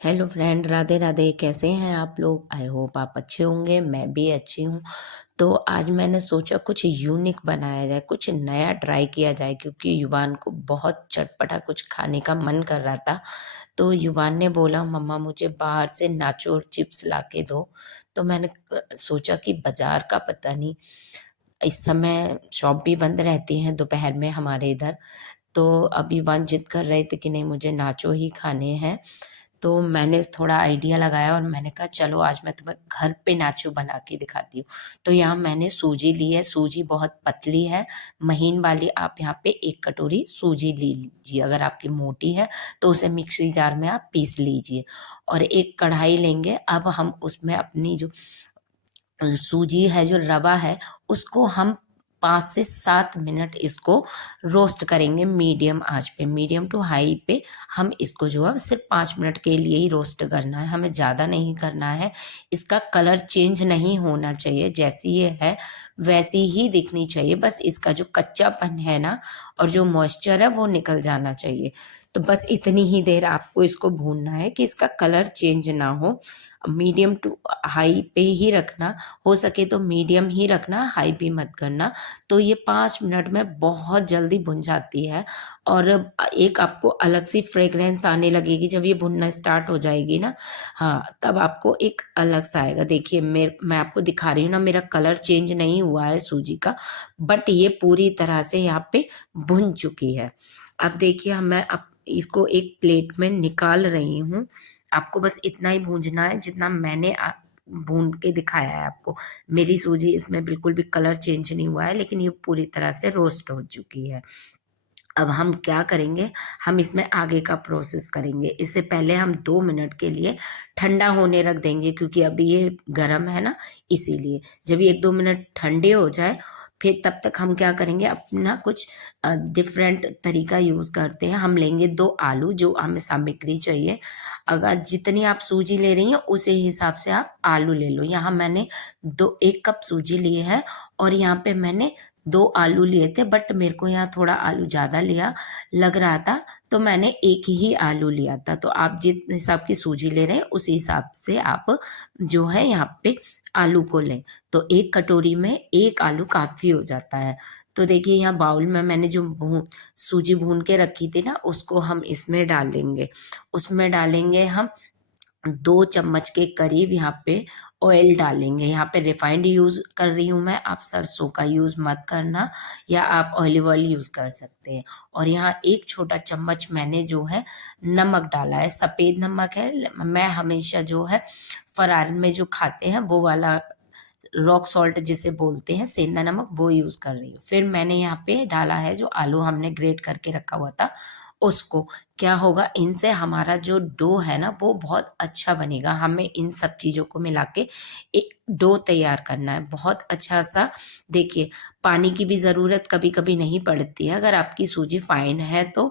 Hello friend, Radhe Radhe. कैसे हैं आप लोग? आई होप आप अच्छे होंगे। मैं भी अच्छी हूँ। तो आज मैंने सोचा कुछ यूनिक बनाया जाए, कुछ नया ट्राई किया जाए, क्योंकि युवान को बहुत चटपटा कुछ खाने का मन कर रहा था। तो युवान ने बोला, मम्मा मुझे बाहर से नाचो और चिप्स ला के दो। तो मैंने सोचा कि बाजार का पता नहीं, इस समय शॉप भी बंद रहती हैं दोपहर में हमारे इधर। तो अब युवान जिद कर रहे थे कि नहीं, मुझे नाचो ही खाने हैं। तो मैंने थोड़ा आइडिया लगाया और मैंने कहा चलो आज मैं तुम्हें घर पे नाचो बना के दिखाती हूँ। तो यहाँ मैंने सूजी ली है। सूजी बहुत पतली है, महीन वाली। आप यहाँ पे 1 कटोरी सूजी ले लीजिए। अगर आपकी मोटी है तो उसे मिक्सी जार में आप पीस लीजिए। और एक कढ़ाई लेंगे। अब हम उसमें अपनी जो सूजी है, जो रवा है, उसको हम 5 से 7 मिनट इसको रोस्ट करेंगे मीडियम आंच पे, मीडियम टू हाई पे। हम इसको जो है सिर्फ 5 मिनट के लिए ही रोस्ट करना है, हमें ज़्यादा नहीं करना है। इसका कलर चेंज नहीं होना चाहिए, जैसी ये है वैसी ही दिखनी चाहिए। बस इसका जो कच्चापन है ना, और जो मॉइस्चर है वो निकल जाना चाहिए। तो बस इतनी ही देर आपको इसको भूनना है कि इसका कलर चेंज ना हो। मीडियम टू हाई पे ही रखना, हो सके तो मीडियम ही रखना, हाई भी मत करना। तो ये 5 मिनट में बहुत जल्दी भुन जाती है। और एक आपको अलग सी फ्रेग्रेंस आने लगेगी जब ये भुनना स्टार्ट हो जाएगी ना। हाँ, तब आपको एक अलग सा आएगा। देखिए मैं आपको दिखा रही हूँ ना, मेरा कलर चेंज नहीं हुआ है सूजी का, बट ये पूरी तरह से यहाँ पे भुन चुकी है। अब देखिए मैं अब इसको एक प्लेट में निकाल रही हूँ। आपको बस इतना ही भूंजना है जितना मैंने भून के दिखाया है आपको। मेरी सूजी इसमें बिल्कुल भी कलर चेंज नहीं हुआ है, लेकिन ये पूरी तरह से रोस्ट हो चुकी है। अब हम क्या करेंगे, हम इसमें आगे का प्रोसेस करेंगे। इससे पहले हम 2 मिनट के लिए ठंडा होने रख देंगे, क्योंकि अभी ये गर्म है ना, इसीलिए। जब ये 1-2 मिनट ठंडे हो जाए, फिर तब तक हम क्या करेंगे, अपना कुछ डिफरेंट तरीका यूज़ करते हैं। हम लेंगे 2 आलू, जो हमें सामग्री चाहिए। अगर जितनी आप सूजी ले रही हैं उसी हिसाब से आप आलू ले लो। यहाँ मैंने 1 कप सूजी लिए है, और यहाँ पे मैंने 2 आलू लिए थे, बट मेरे को यहाँ थोड़ा आलू ज़्यादा लिया लग रहा था, तो मैंने एक ही आलू लिया था। तो आप जिस हिसाब की सूजी ले रहे हैं उसी हिसाब से आप जो है यहाँ पे आलू को लें। तो 1 कटोरी में 1 आलू काफ़ी हो जाता है। तो देखिए यहाँ बाउल में मैंने जो सूजी भून के रखी थी ना, उसको हम इसमें डालेंगे। उसमें डालेंगे हम 2 चम्मच के करीब यहाँ पे ऑयल डालेंगे। यहाँ पे रिफाइंड यूज़ कर रही हूँ मैं, आप सरसों का यूज़ मत करना, या आप ऑलिव ऑयल यूज़ कर सकते हैं। और यहाँ 1 छोटा चम्मच मैंने जो है नमक डाला है, सफ़ेद नमक है। मैं हमेशा जो है फरार में जो खाते हैं वो वाला रॉक सॉल्ट जिसे बोलते हैं, सेंधा नमक, वो यूज़ कर रही हूँ। फिर मैंने यहाँ पे डाला है जो आलू हमने ग्रेट करके रखा हुआ था उसको। क्या होगा, इनसे हमारा जो डो है ना वो बहुत अच्छा बनेगा। हमें इन सब चीज़ों को मिला के एक डो तैयार करना है बहुत अच्छा सा। देखिए, पानी की भी ज़रूरत कभी कभी नहीं पड़ती है अगर आपकी सूजी फाइन है तो।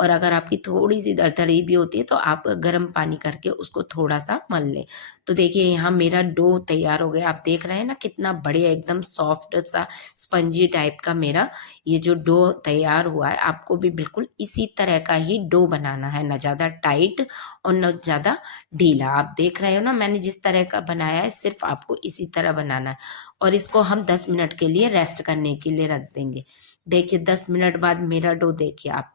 और अगर आपकी थोड़ी सी दरदरी भी होती है तो आप गर्म पानी करके उसको थोड़ा सा मल लें। तो देखिए यहाँ मेरा डो तैयार हो गया। आप देख रहे हैं ना कितना बढ़िया, एकदम सॉफ्ट सा स्पंजी टाइप का मेरा ये जो डो तैयार हुआ है। आपको भी बिल्कुल इसी तरह का ही डो बनाना है, ना ज़्यादा टाइट और ना ज़्यादा ढीला। आप देख रहे हो ना मैंने जिस तरह का बनाया है, सिर्फ आपको इसी तरह बनाना है। और इसको हम 10 मिनट के लिए रेस्ट करने के लिए रख देंगे। देखिए 10 मिनट बाद मेरा डो देखिए आप,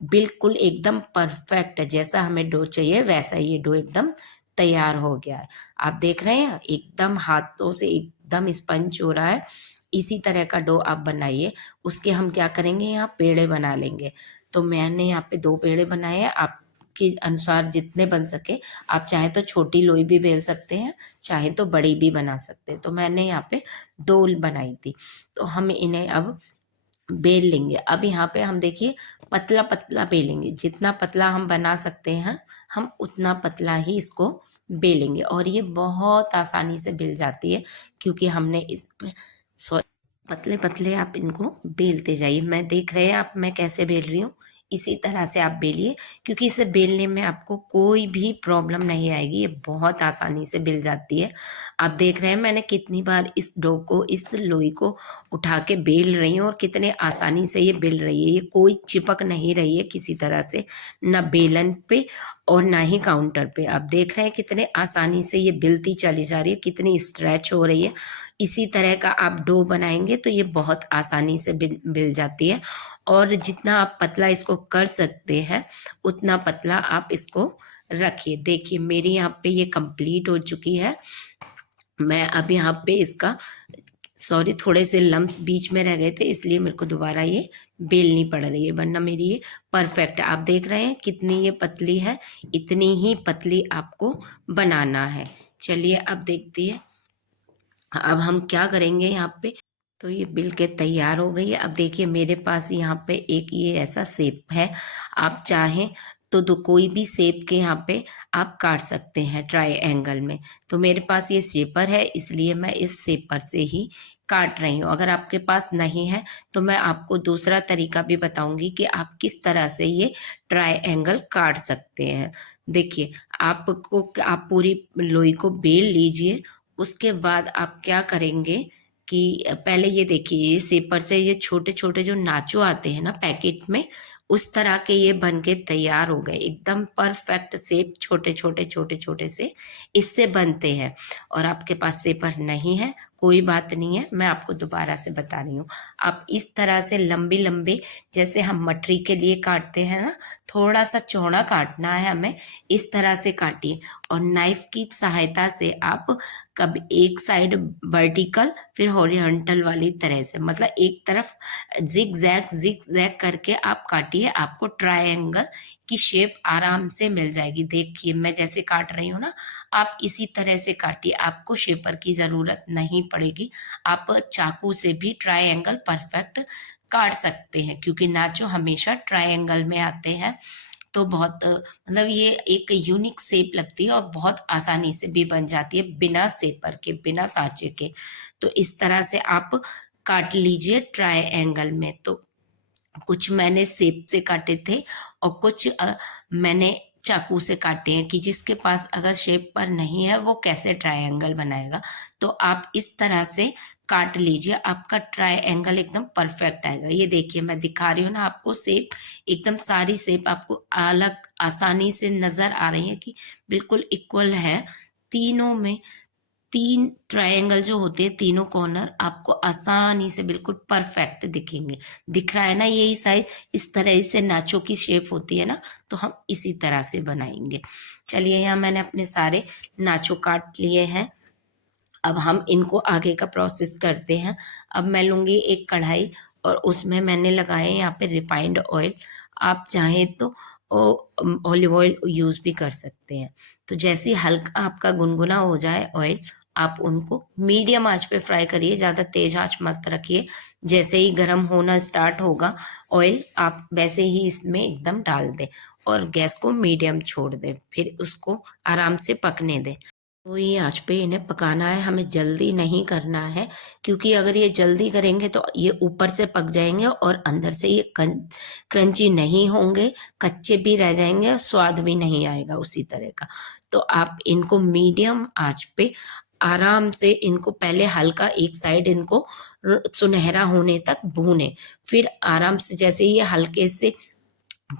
बिल्कुल एकदम परफेक्ट है। जैसा हमें डो चाहिए वैसा ये डो एकदम तैयार हो गया है। आप देख रहे हैं एकदम हाथों से एकदम स्पंज हो रहा है। इसी तरह का डो आप बनाइए। उसके हम क्या करेंगे, यहाँ पेड़े बना लेंगे। तो मैंने यहाँ पे 2 पेड़े बनाए हैं, आपके अनुसार जितने बन सके। आप चाहे तो छोटी लोई भी बेल सकते हैं, चाहे तो बड़ी भी बना सकते हैं। तो मैंने यहाँ पे 2 बनाई थी। तो हम इन्हें अब बेल लेंगे। अब यहाँ पे हम देखिए पतला पतला बेलेंगे, जितना पतला हम बना सकते हैं हम उतना पतला ही इसको बेलेंगे। और ये बहुत आसानी से बेल जाती है, क्योंकि हमने इसमें पतले पतले आप इनको बेलते जाइए। मैं देख रहे हैं आप मैं कैसे बेल रही हूँ, इसी तरह से आप बेलिए, क्योंकि इसे बेलने में आपको कोई भी प्रॉब्लम नहीं आएगी, ये बहुत आसानी से बेल जाती है। आप देख रहे हैं मैंने कितनी बार इस डो को, इस लोई को उठा के बेल रही हूँ और कितने आसानी से ये बेल रही है। ये कोई चिपक नहीं रही है किसी तरह से, ना बेलन पे और ना ही काउंटर पे। आप देख रहे हैं कितने आसानी से ये बेलती चली जा रही है, कितनी स्ट्रेच हो रही है। इसी तरह का आप डो बनाएंगे तो ये बहुत आसानी से बिल जाती है। और जितना आप पतला इसको कर सकते हैं उतना पतला आप इसको रखिए। देखिए मेरी यहाँ पे ये कंप्लीट हो चुकी है। मैं अब यहाँ पे इसका, सॉरी थोड़े से लम्स बीच में रह गए थे इसलिए मेरे को दोबारा ये बेलनी पड़ रही है, वरना मेरी ये परफेक्ट है। आप देख रहे हैं कितनी ये पतली है, इतनी ही पतली आपको बनाना है। चलिए अब देखते हैं अब हम क्या करेंगे यहाँ पे। तो ये बिल के तैयार हो गई है। अब देखिए मेरे पास यहाँ पे एक ये ऐसा शेप है, आप चाहें तो कोई भी शेप के यहाँ पे आप काट सकते हैं ट्रायंगल में। तो मेरे पास ये शेपर है इसलिए मैं इस शेपर से ही काट रही हूँ। अगर आपके पास नहीं है तो मैं आपको दूसरा तरीका भी बताऊंगी कि आप किस तरह से ये ट्रायंगल काट सकते हैं। देखिए आपको, आप पूरी लोई को बेल लीजिए। उसके बाद आप क्या करेंगे कि पहले ये देखिए, ये शेपर से ये छोटे छोटे जो नाचो आते हैं ना पैकेट में, उस तरह के ये बन के तैयार हो गए, एकदम परफेक्ट शेप, छोटे छोटे छोटे छोटे से इससे बनते हैं। और आपके पास शेपर नहीं है कोई बात नहीं है, मैं आपको दोबारा से बता रही हूँ। आप इस तरह से लंबी लंबी, जैसे हम मटरी के लिए काटते हैं ना, थोड़ा सा चौड़ा काटना है हमें, इस तरह से काटिए। और नाइफ की सहायता से आप कभी एक साइड वर्टिकल फिर हॉरिजॉन्टल वाली तरह से, मतलब एक तरफ जिग जैग करके आप काटिए, आपको ट्रायंगल की शेप आराम से मिल जाएगी। देखिए मैं जैसे काट रही हूँ ना, आप इसी तरह से काटिए, आपको शेपर की जरूरत नहीं पड़ेगी। आप चाकू से भी ट्रायंगल परफेक्ट काट सकते हैं, क्योंकि नाचो हमेशा ट्रायंगल में आते हैं। तो बहुत मतलब ये एक यूनिक शेप लगती है और बहुत आसानी से भी बन जाती है बिना शेपर के, बिना सांचे के। तो इस तरह से आप काट लीजिए ट्रायंगल में। तो कुछ मैंने शेप से काटे थे और कुछ मैंने चाकू से काटे हैं, कि जिसके पास अगर शेप पर नहीं है वो कैसे ट्रायंगल बनाएगा। तो आप इस तरह से काट लीजिए, आपका ट्रायंगल एकदम परफेक्ट आएगा। ये देखिए मैं दिखा रही हूँ ना आपको शेप, एकदम सारी शेप आपको अलग आसानी से नजर आ रही है कि बिल्कुल इक्वल है। तीनों में तीन ट्रायंगल जो होते हैं, तीनों कॉर्नर आपको आसानी से बिल्कुल परफेक्ट दिखेंगे। दिख रहा है ना, यही साइज इस तरह से नाचो की शेप होती है ना, तो हम इसी तरह से बनाएंगे। चलिए यहाँ मैंने अपने सारे नाचो काट लिए हैं। अब हम इनको आगे का प्रोसेस करते हैं। अब मैं लूंगी एक कढ़ाई और उसमें मैंने लगाए यहाँ पे रिफाइंड ऑयल। आप चाहें तो ऑलिव ऑयल यूज भी कर सकते हैं। तो जैसे ही हल्का आपका गुनगुना हो जाए ऑयल, आप उनको मीडियम आंच पे फ्राई करिए, ज़्यादा तेज आंच मत रखिए। जैसे ही गर्म होना स्टार्ट होगा ऑयल, आप वैसे ही इसमें एकदम डाल दें और गैस को मीडियम छोड़ दें, फिर उसको आराम से पकने दें। तो ये आंच पे इन्हें पकाना है, हमें जल्दी नहीं करना है, क्योंकि अगर ये जल्दी करेंगे तो ये ऊपर से पक जाएंगे और अंदर से ये क्रंची नहीं होंगे, कच्चे भी रह जाएंगे और स्वाद भी नहीं आएगा उसी तरह का। तो आप इनको मीडियम आंच पे आराम से इनको पहले हल्का एक साइड इनको सुनहरा होने तक भूने, फिर आराम से जैसे ये हल्के से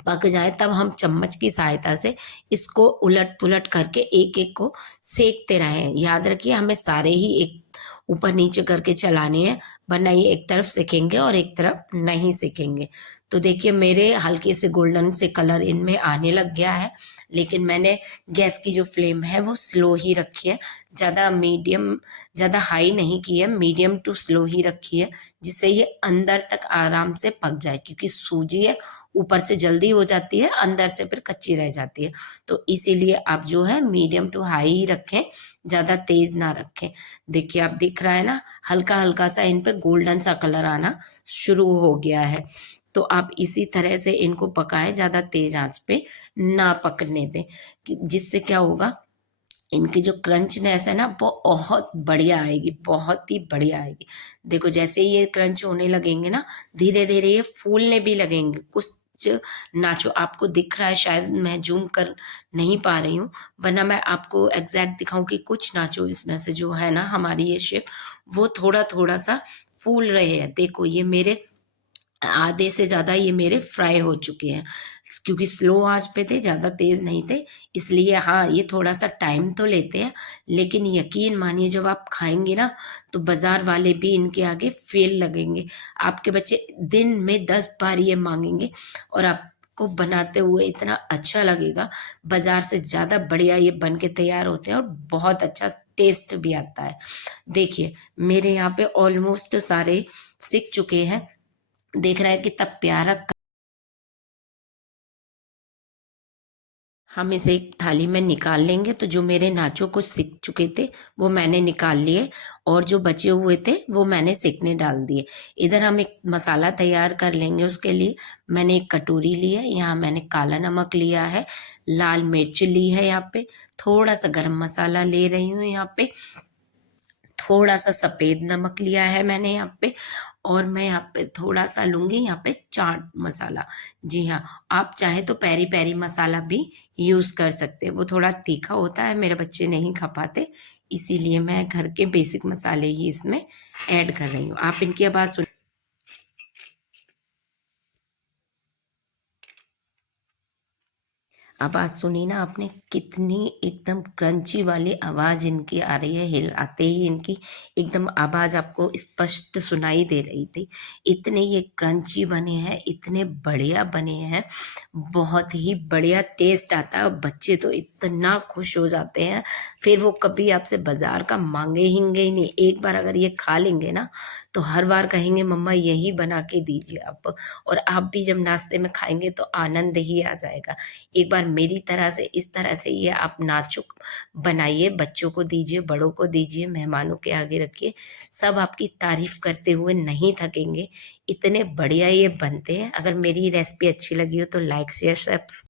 पक जाए तब हम चम्मच की सहायता से इसको उलट पुलट करके एक एक को सेकते रहें। याद रखिए हमें सारे ही एक ऊपर नीचे करके चलाने हैं, वरना ये एक तरफ सेकेंगे और एक तरफ नहीं सेकेंगे। तो देखिए मेरे हल्के से गोल्डन से कलर इनमें आने लग गया है, लेकिन मैंने गैस की जो फ्लेम है वो स्लो ही रखी है, ज़्यादा हाई नहीं की है, मीडियम टू स्लो ही रखी है, जिससे ये अंदर तक आराम से पक जाए। क्योंकि सूजी है, ऊपर से जल्दी हो जाती है, अंदर से फिर कच्ची रह जाती है। तो इसीलिए आप जो है मीडियम टू हाई ही रखें, ज़्यादा तेज ना रखें। देखिए आप दिख रहा है ना, हल्का हल्का सा इन पे गोल्डन सा कलर आना शुरू हो गया है। तो आप इसी तरह से इनको पकाएं, ज़्यादा तेज आंच पे ना पकने दें, जिससे क्या होगा, इनकी जो क्रंचनेस है ना वो बहुत बढ़िया आएगी, बहुत ही बढ़िया आएगी। देखो जैसे ही ये क्रंच होने लगेंगे ना, धीरे धीरे ये फूलने भी लगेंगे, कुछ नाचो। आपको दिख रहा है शायद, मैं ज़ूम कर नहीं पा रही हूँ, वरना मैं आपको एग्ज़ैक्ट दिखाऊँ कि कुछ नाचो इसमें से जो है ना हमारी ये शेप, वो थोड़ा-थोड़ा सा फूल रहे हैं। देखो ये मेरे आधे से ज़्यादा ये मेरे फ्राई हो चुके हैं, क्योंकि स्लो आँच पे थे, ज़्यादा तेज़ नहीं थे, इसलिए हाँ, ये थोड़ा-सा टाइम तो लेते हैं, लेकिन यकीन मानिए जब आप खाएँगे ना, तो बाज़ार वाले भी इनके आगे फ़ेल लगेंगे। आपके बच्चे दिन में 10 बार ये माँगेंगे और आपको बनाते हुए इतना अच्छा लगेगा, बाज़ार से ज़्यादा बढ़िया ये बन के तैयार होते हैं और बहुत अच्छा टेस्ट भी आता है। देखिए, मेरे यहाँ पे ऑलमोस्ट सारे सिक चुके हैं। देख रहा है कितना प्यारा हम इसे एक थाली में निकाल लेंगे। तो जो मेरे नाचो कुछ सिक चुके थे वो मैंने निकाल लिए और जो बचे हुए थे वो मैंने सेकने डाल दिए। इधर हम एक मसाला तैयार कर लेंगे। उसके लिए मैंने एक कटोरी ली है, यहाँ मैंने काला नमक लिया है, लाल मिर्च ली है, यहाँ पे थोड़ा सा गरम मसाला ले रही हूँ, यहाँ पे थोड़ा सा सफ़ेद नमक लिया है मैंने यहाँ पे, और मैं यहाँ पे थोड़ा सा लूँगी यहाँ पे चाट मसाला। जी हाँ, आप चाहें तो पेरी पेरी मसाला भी यूज़ कर सकते हैं, वो थोड़ा तीखा होता है, मेरे बच्चे नहीं खा पाते, इसीलिए मैं घर के बेसिक मसाले ही इसमें ऐड कर रही हूँ। आप इनकी आवाज़ सुन। आवाज़ सुनी ना आपने, कितनी एकदम क्रंची वाली आवाज़ इनकी आ रही है, हिलाते ही इनकी एकदम आवाज़ आपको स्पष्ट सुनाई दे रही थी। इतने ये क्रंची बने हैं, इतने बढ़िया बने हैं, बहुत ही बढ़िया टेस्ट आता है और बच्चे तो इतना खुश हो जाते हैं, फिर वो कभी आपसे बाज़ार का माँगेंगे ही नहीं। एक बार अगर ये खा लेंगे ना, तो हर बार कहेंगे मम्मा यही बना के दीजिए आप, और आप भी जब नाश्ते में खाएँगे तो आनंद ही आ जाएगा। एक बार मेरी तरह से इस तरह से ये आप नाचुक बनाइए, बच्चों को दीजिए, बड़ों को दीजिए, मेहमानों के आगे रखिए, सब आपकी तारीफ़ करते हुए नहीं थकेंगे। इतने बढ़िया ये बनते हैं। अगर मेरी रेसिपी अच्छी लगी हो तो लाइक, शेयर, सब्स